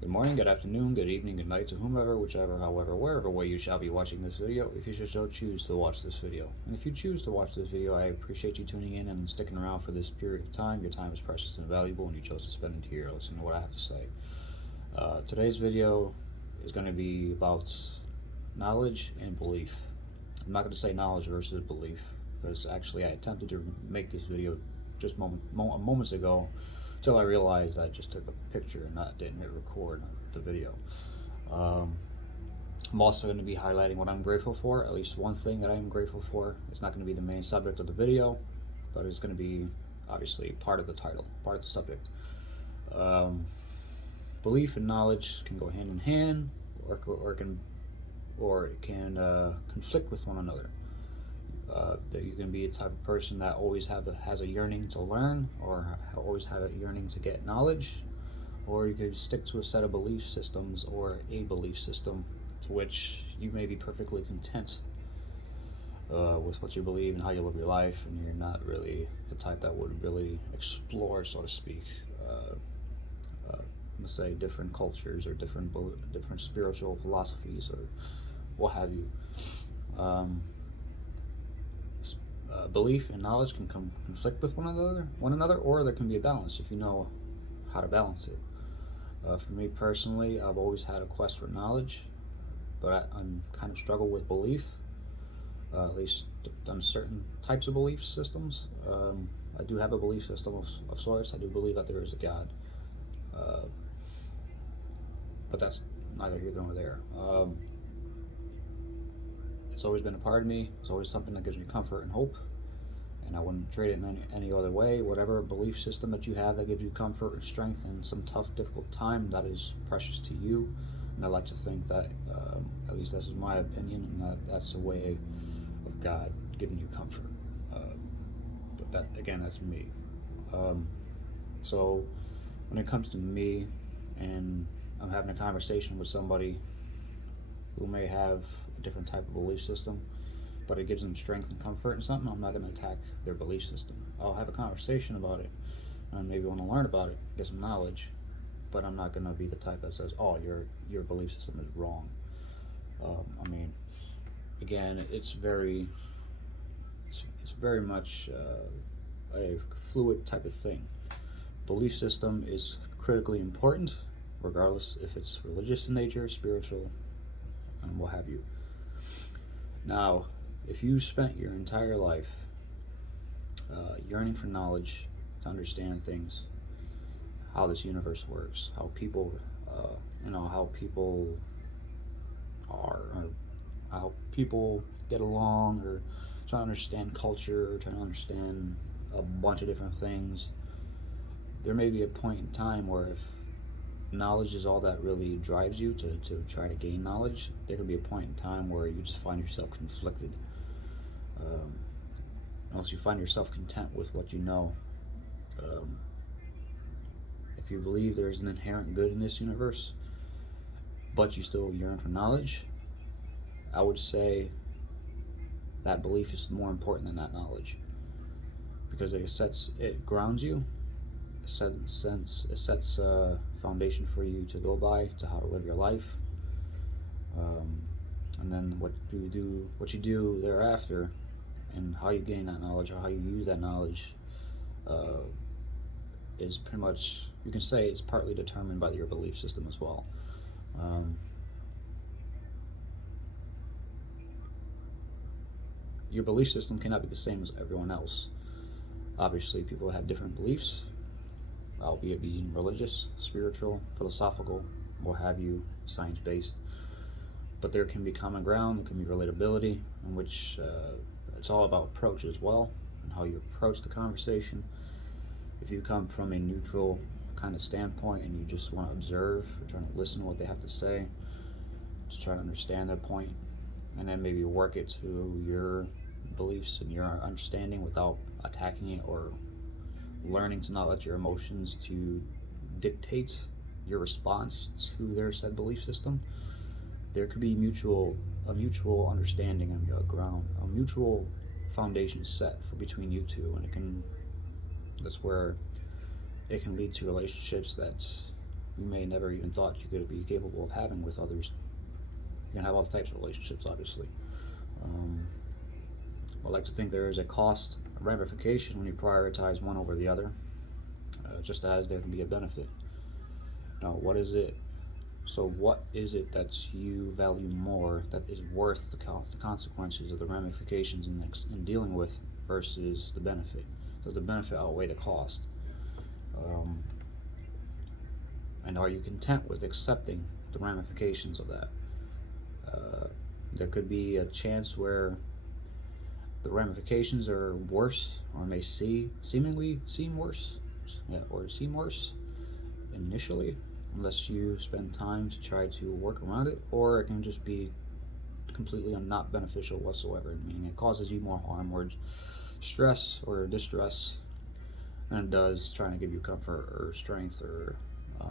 Good morning, good afternoon, good evening, good night to whomever, whichever, however, wherever way you shall be watching this video, if you should so choose to watch this video. And if you choose to watch this video, I appreciate you tuning in and sticking around for this period of time. Your time is precious and valuable, and you chose to spend it here listening to what I have to say. Today's video is going to be about knowledge and belief. I'm not going to say knowledge versus belief, because actually I attempted to make this video just moments ago, till I realized I just took a picture and didn't hit record the video. I'm also going to be highlighting what I'm grateful for, at least one thing that I am grateful for. It's not going to be the main subject of the video, but it's going to be obviously part of the title, part of the subject. Belief and knowledge can go hand in hand, or it can conflict with one another. That you can be a type of person that always has a yearning to learn, or always have a yearning to get knowledge, or you could stick to a set of belief systems or a belief system to which you may be perfectly content with what you believe and how you live your life, and you're not really the type that would really explore, so to speak, let's say different cultures or different spiritual philosophies or what have you. Belief and knowledge can conflict with one another, or there can be a balance if you know how to balance it. For me personally, I've always had a quest for knowledge, but I'm kind of struggle with belief, at least on certain types of belief systems. I do have a belief system of sorts. I do believe that there is a God, but that's neither here nor there. It's always been a part of me. It's always something that gives me comfort and hope, and I wouldn't trade it in any other way. Whatever belief system that you have that gives you comfort and strength in some tough, difficult time, that is precious to you. And I like to think that, at least this is my opinion, and that's a way of God giving you comfort. But that, again, that's me. So when it comes to me, and I'm having a conversation with somebody who may have a different type of belief system, but it gives them strength and comfort in something, I'm not going to attack their belief system. I'll have a conversation about it, and maybe want to learn about it, get some knowledge, but I'm not going to be the type that says, "Oh, your belief system is wrong." I mean, again, it's very much a fluid type of thing. Belief system is critically important, regardless if it's religious in nature, spiritual, and what have you. Now, if you spent your entire life yearning for knowledge, to understand things, how this universe works, how people, how people are, or how people get along, or trying to understand culture, or trying to understand a bunch of different things, there may be a point in time where if knowledge is all that really drives you to try to gain knowledge, there could be a point in time where you just find yourself conflicted. Unless you find yourself content with what you know. If you believe there's an inherent good in this universe, but you still yearn for knowledge, I would say that belief is more important than that knowledge, because it grounds you. It sets a foundation for you to go by, to how to live your life, and then what you do thereafter, and how you gain that knowledge or how you use that knowledge, is pretty much, you can say it's partly determined by your belief system as well. Your belief system cannot be the same as everyone else. Obviously, people have different beliefs, albeit being religious, spiritual, philosophical, what have you, science-based. But there can be common ground, there can be relatability, in which it's all about approach as well, and how you approach the conversation. If you come from a neutral kind of standpoint and you just want to observe, or trying to listen to what they have to say, just try to understand their point, and then maybe work it to your beliefs and your understanding without attacking it, or learning to not let your emotions to dictate your response to their said belief system, there could be a mutual understanding and a mutual foundation set for between you two, and that's where it can lead to relationships that you may never even thought you could be capable of having with others. You can have all types of relationships, obviously. I like to think there is a cost, a ramification when you prioritize one over the other, just as there can be a benefit. Now, what is it? So, what is it that you value more that is worth the consequences of the ramifications in dealing with versus the benefit? Does the benefit outweigh the cost? And are you content with accepting the ramifications of that? There could be a chance where the ramifications are worse, or may seemingly seem worse, or seem worse initially, unless you spend time to try to work around it, or it can just be completely not beneficial whatsoever, meaning it causes you more harm or stress or distress than it does trying to give you comfort or strength or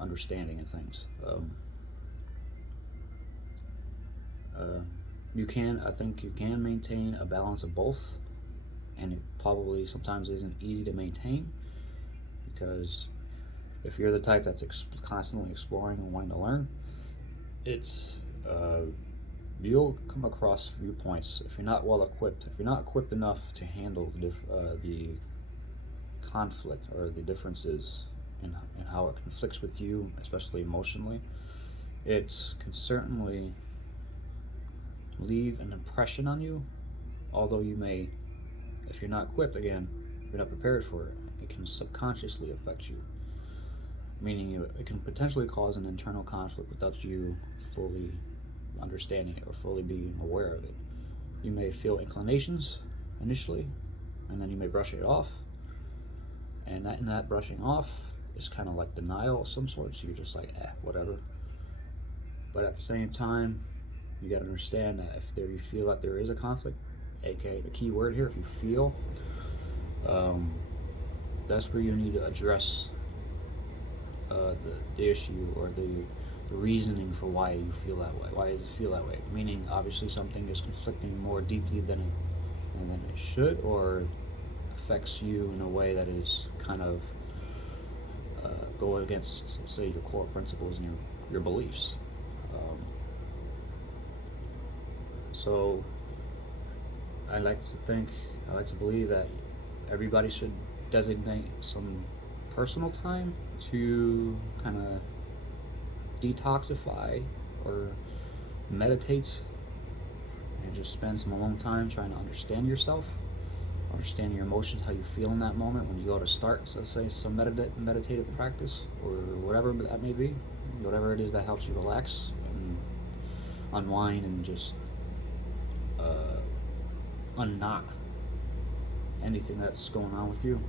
understanding of things. I think you can maintain a balance of both, and it probably sometimes isn't easy to maintain, because if you're the type that's constantly exploring and wanting to learn, it's you'll come across viewpoints if you're not well equipped, if you're not equipped enough to handle the conflict or the differences in how it conflicts with you, especially emotionally. It can certainly leave an impression on you, although you may, if you're not equipped, again, if you're not prepared for it, it can subconsciously affect you, meaning it can potentially cause an internal conflict without you fully understanding it or fully being aware of it. You may feel inclinations initially, and then you may brush it off, and in that brushing off is kind of like denial of some sort, so you're just like, whatever. But at the same time, you got to understand that if you feel that there is a conflict, aka the key word here, if you feel, that's where you need to address the issue or the reasoning for why you feel that way. Why does it feel that way? Meaning, obviously, something is conflicting more deeply than it should, or affects you in a way that is kind of go against, say, your core principles and your beliefs. So I like to believe that everybody should designate some personal time to kind of detoxify or meditate and just spend some alone time trying to understand yourself, understand your emotions, how you feel in that moment when you go to start, so say, some meditative practice or whatever that may be, whatever it is that helps you relax and unwind and just unknot anything that's going on with you,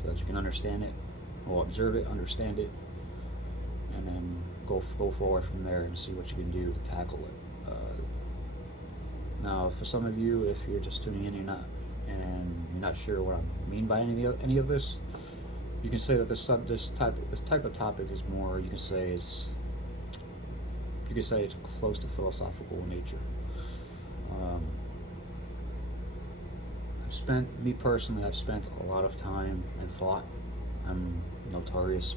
so that you can understand it, or observe it, understand it, and then go forward from there and see what you can do to tackle it. Now, for some of you, if you're just tuning in, you're not sure what I mean by any of this, you can say that this type of topic is more, you can say it's close to philosophical in nature. I've spent a lot of time and thought. I'm notorious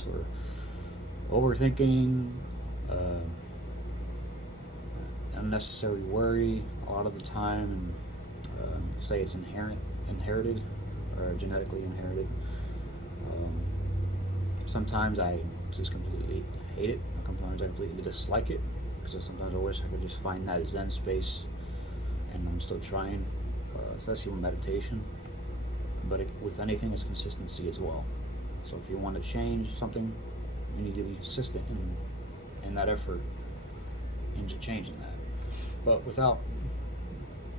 for overthinking, unnecessary worry a lot of the time, and say it's inherited, or genetically inherited. Sometimes I just completely hate it. Sometimes I completely dislike it, because sometimes I wish I could just find that Zen space, and I'm still trying, especially with meditation. But with anything, it's consistency as well. So if you want to change something, you need to be consistent in that effort into changing that. But without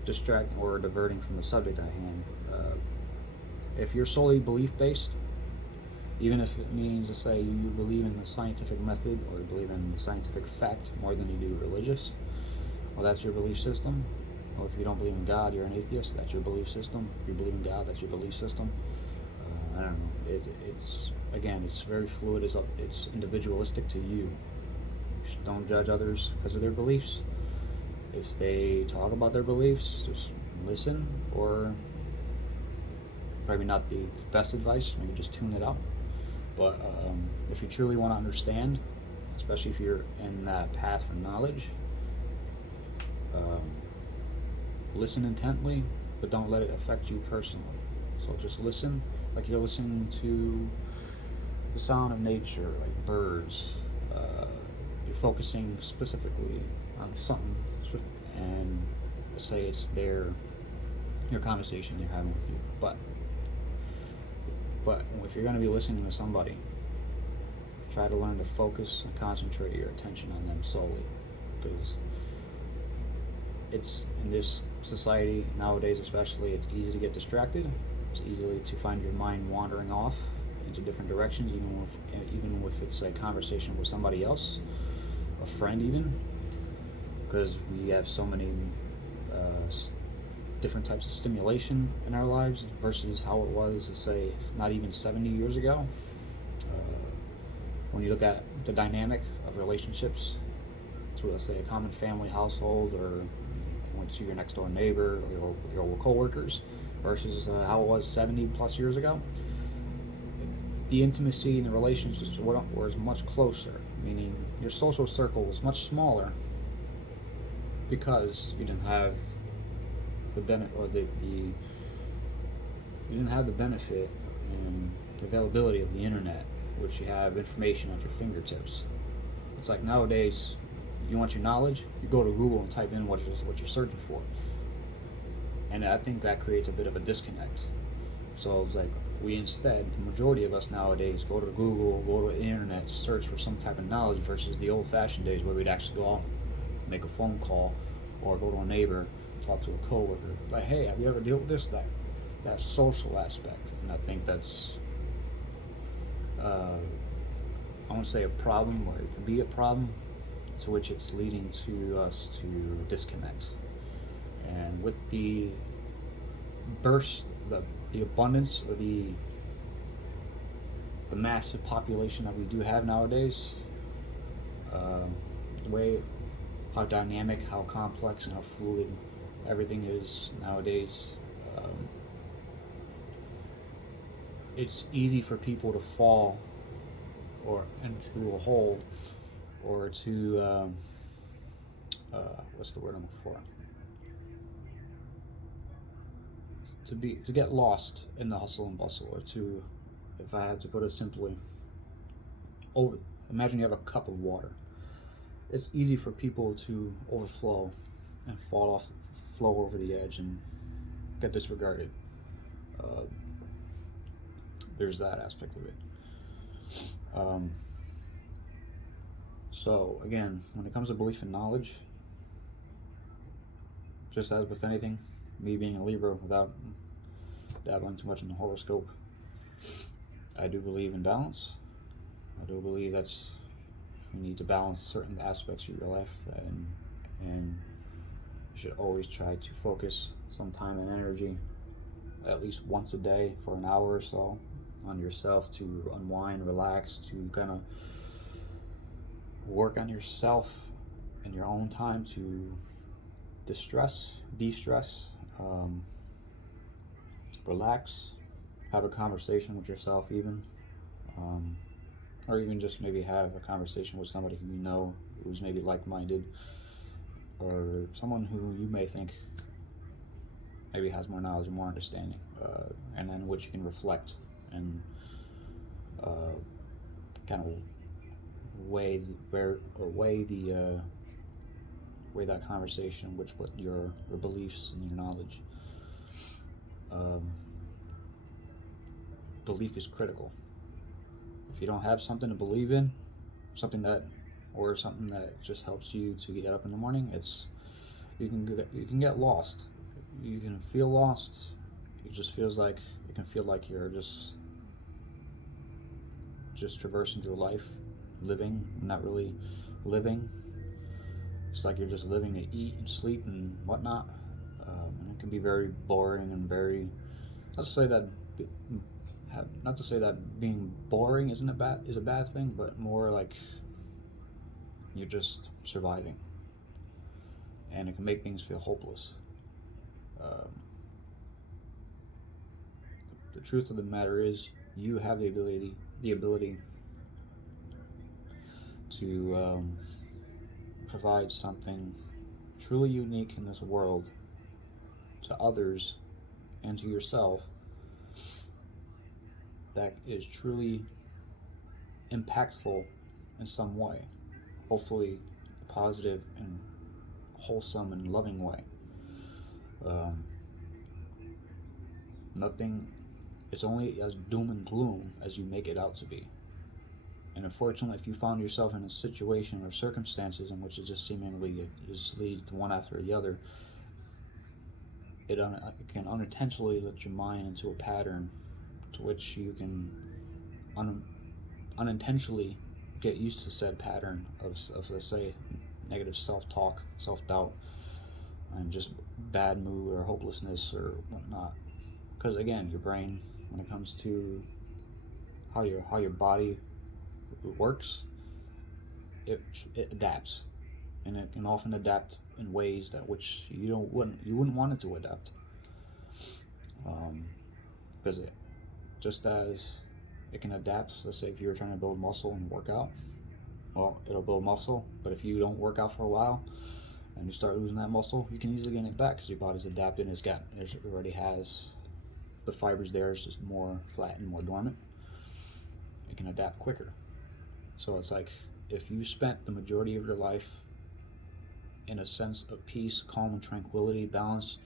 distracting or diverting from the subject at hand, if you're solely belief-based, even if it means to say you believe in the scientific method or you believe in scientific fact more than you do religious, well, that's your belief system. Or if you don't believe in God, you're an atheist, that's your belief system. If you believe in God, that's your belief system. I don't know. It's very fluid. It's individualistic to you. Just don't judge others because of their beliefs. If they talk about their beliefs, just listen, or probably not the best advice, maybe just tune it out. But if you truly want to understand, especially if you're in that path for knowledge, um, listen intently, but don't let it affect you personally. So just listen like you're listening to the sound of nature, like birds. You're focusing specifically on something, and say it's your conversation you're having with you. But if you're going to be listening to somebody, try to learn to focus and concentrate your attention on them solely, because it's in this society nowadays, especially, it's easy to get distracted. It's easy to find your mind wandering off into different directions, even if it's a conversation with somebody else, a friend, even, because we have so many different types of stimulation in our lives versus how it was, say, not even 70 years ago. When you look at the dynamic of relationships to, let's say, a common family household, or went to your next door neighbor or your co-workers, versus how it was 70 plus years ago, the intimacy and the relationships were much closer, meaning your social circle was much smaller because you didn't have the benefit, or you didn't have the benefit and the availability of the internet, which you have information at your fingertips. It's like nowadays, you want your knowledge, you go to Google and type in what you're searching for. And I think that creates a bit of a disconnect. So it's like the majority of us nowadays go to Google, go to the internet to search for some type of knowledge, versus the old-fashioned days where we'd actually go out, make a phone call, or go to a neighbor, talk to a coworker, like, hey, have you ever dealt with this? That social aspect. And I think that's I won't say a problem, or it can be a problem, to which it's leading to us to disconnect. And with the abundance, or the massive population that we do have nowadays, the way how dynamic, how complex, and how fluid everything is nowadays, it's easy for people to fall into a hole, or to what's the word I'm looking for? To get lost in the hustle and bustle, or to, if I had to put it simply, imagine you have a cup of water. It's easy for people to overflow and flow over the edge and get disregarded. There's that aspect of it. So again, when it comes to belief and knowledge, just as with anything, me being a Libra, without dabbling too much in the horoscope, I do believe in balance. I do believe that's, you need to balance certain aspects of your life, and you should always try to focus some time and energy, at least once a day for an hour or so, on yourself, to unwind, relax, to kind of work on yourself in your own time, to de-stress, relax, have a conversation with yourself, even, or even just maybe have a conversation with somebody who you know, who's maybe like-minded, or someone who you may think maybe has more knowledge and more understanding, and then which you can reflect and kind of weigh that conversation, which what your beliefs and your knowledge. Belief is critical. If you don't have something to believe in, something that just helps you to get up in the morning, you can get lost. You can feel lost. It can feel like you're just traversing through life, living, not really living. It's like you're just living to eat and sleep and whatnot, and it can be very boring and very. Not to say that being boring is a bad thing, but more like you're just surviving, and it can make things feel hopeless. The truth of the matter is, you have the the ability to provide something truly unique in this world to others and to yourself that is truly impactful in some way, hopefully positive and wholesome and loving way. Nothing, it's only as doom and gloom as you make it out to be. And unfortunately, if you found yourself in a situation or circumstances in which it just seemingly just leads one after the other, it can unintentionally let your mind into a pattern to which you can unintentionally get used to said pattern of let's say, negative self-talk, self-doubt, and just bad mood or hopelessness or whatnot. Because again, your brain, when it comes to how your body works, it adapts, and it can often adapt in ways that which you wouldn't want it to adapt. Because just as it can adapt, let's say if you're trying to build muscle and work out, well, it'll build muscle, but if you don't work out for a while and you start losing that muscle, you can easily gain it back because your body's adapted and it already has the fibers there. It's just more flat and more dormant. It can adapt quicker. So it's like if you spent the majority of your life in a sense of peace, calm, and tranquility, balance,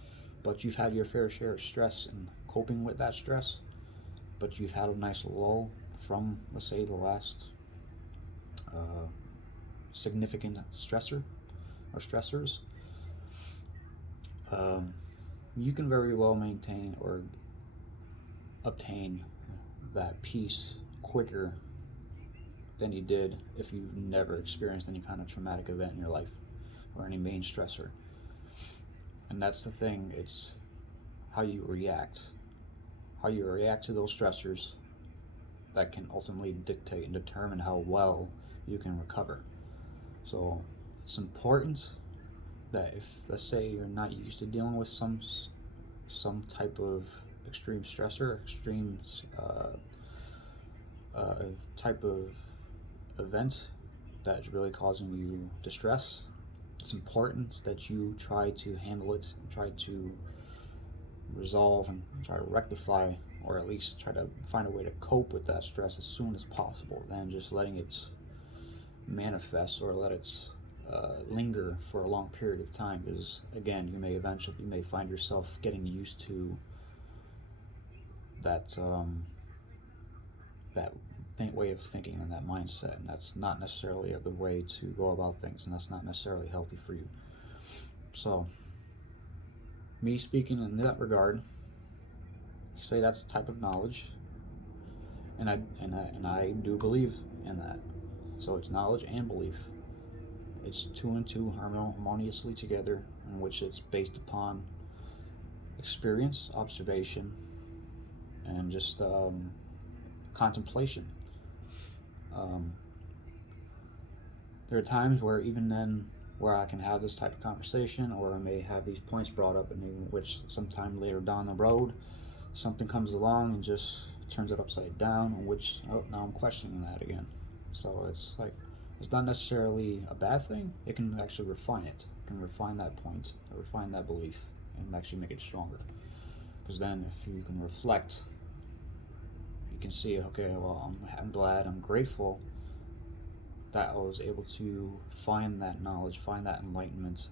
but you've had your fair share of stress and coping with that stress, but you've had a nice lull from, let's say, the last significant stressor or stressors, you can very well maintain or obtain that peace quicker than you did if you never experienced any kind of traumatic event in your life or any main stressor. And that's the thing, it's how you react to those stressors that can ultimately dictate and determine how well you can recover. So it's important that if, let's say, you're not used to dealing with some type of extreme stressor, extreme type of event that's really causing you distress, it's important that you try to handle it, try to resolve and try to rectify, or at least try to find a way to cope with that stress as soon as possible, than just letting it manifest or let it linger for a long period of time. Because again, you may find yourself getting used to that way of thinking and that mindset, and that's not necessarily a good way to go about things, and that's not necessarily healthy for you. So me speaking in that regard, I say that's the type of knowledge, and I do believe in that. So it's knowledge and belief. It's two and two harmoniously together, in which it's based upon experience, observation, and just contemplation. There are times where even then, where I can have this type of conversation, or I may have these points brought up, and in which sometime later down the road, something comes along and just turns it upside down, in which, oh, now I'm questioning that again. So it's like, it's not necessarily a bad thing. It can actually refine it. It can refine that point, refine that belief, and actually make it stronger. Because then if you can reflect, you can see, okay, well, I'm glad, I'm grateful that I was able to find that knowledge, find that enlightenment,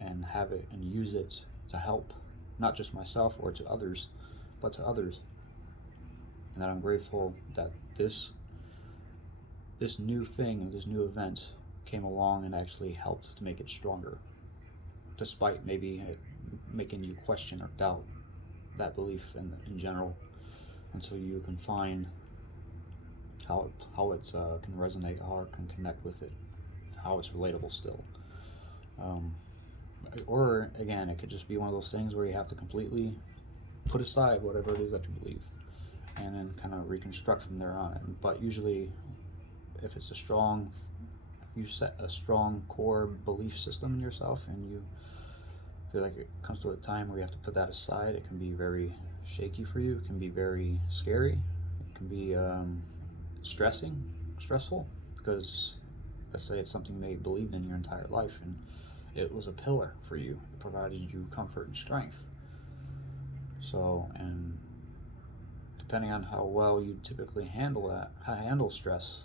and have it and use it to help not just myself or to others, but to others. And that I'm grateful that this new thing, this new event came along and actually helped to make it stronger, despite maybe it making you question or doubt that belief in general, until you can find how it can resonate, how it can connect with it, how it's relatable still. Or again, it could just be one of those things where you have to completely put aside whatever it is that you believe, and then kind of reconstruct from there on. But usually, if you set a strong core belief system in yourself, and you feel like it comes to a time where you have to put that aside, it can be very shaky for you. It can be very scary. It can be stressful, because let's say it's something they believed in your entire life and it was a pillar for you. It provided you comfort and strength. So, and depending on how well you typically handle stress,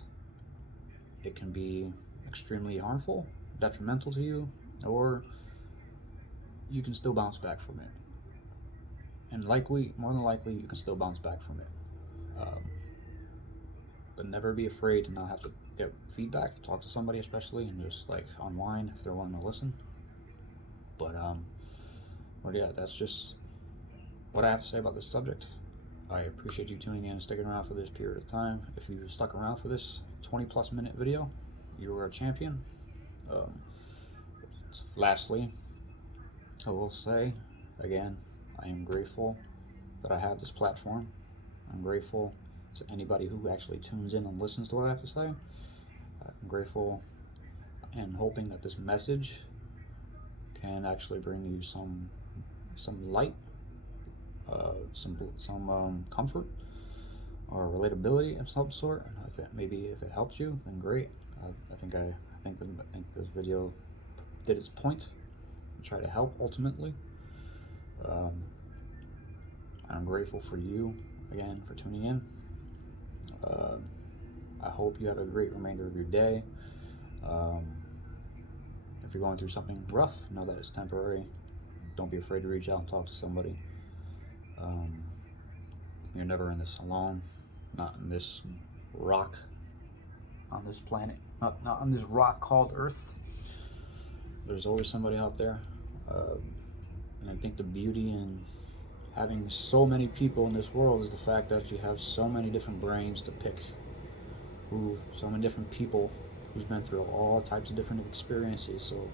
it can be extremely harmful, detrimental to you, or you can still bounce back from it. And more than likely, you can still bounce back from it. But never be afraid to not have to get feedback. Talk to somebody, especially, and just like online if they're willing to listen. But yeah, that's just what I have to say about this subject. I appreciate you tuning in and sticking around for this period of time. If you stuck around for this 20+ minute video, you are a champion. Lastly, I will say again, I am grateful that I have this platform. I'm grateful to anybody who actually tunes in and listens to what I have to say. I'm grateful and hoping that this message can actually bring you some light, some comfort or relatability of some sort. If it helps you, then great. I think this video did its point and try to help ultimately. I'm grateful for you again for tuning in. I hope you have a great remainder of your day. If you're going through something rough, know that it's temporary. Don't be afraid to reach out and talk to somebody. You're never in this alone. Not in this rock, on this planet, not on this rock called Earth. There's always somebody out there. And I think the beauty in having so many people in this world is the fact that you have so many different brains to pick, so many different people who's been through all types of different experiences. So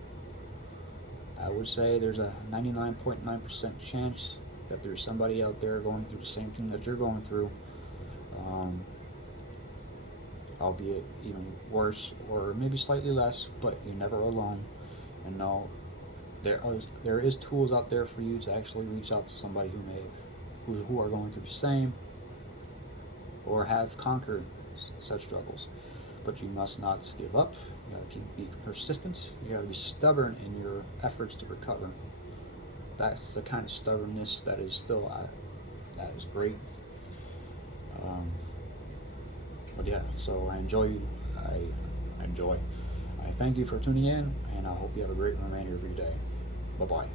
I would say there's a 99.9% chance that there's somebody out there going through the same thing that you're going through, albeit even worse or maybe slightly less, but you're never alone. And know there is tools out there for you to actually reach out to somebody who are going through the same or have conquered such struggles. But you must not give up. You gotta be persistent. You gotta be stubborn in your efforts to recover. That's the kind of stubbornness that is great. But yeah, so I thank you for tuning in, and I hope you have a great remainder of your day. Bye-bye.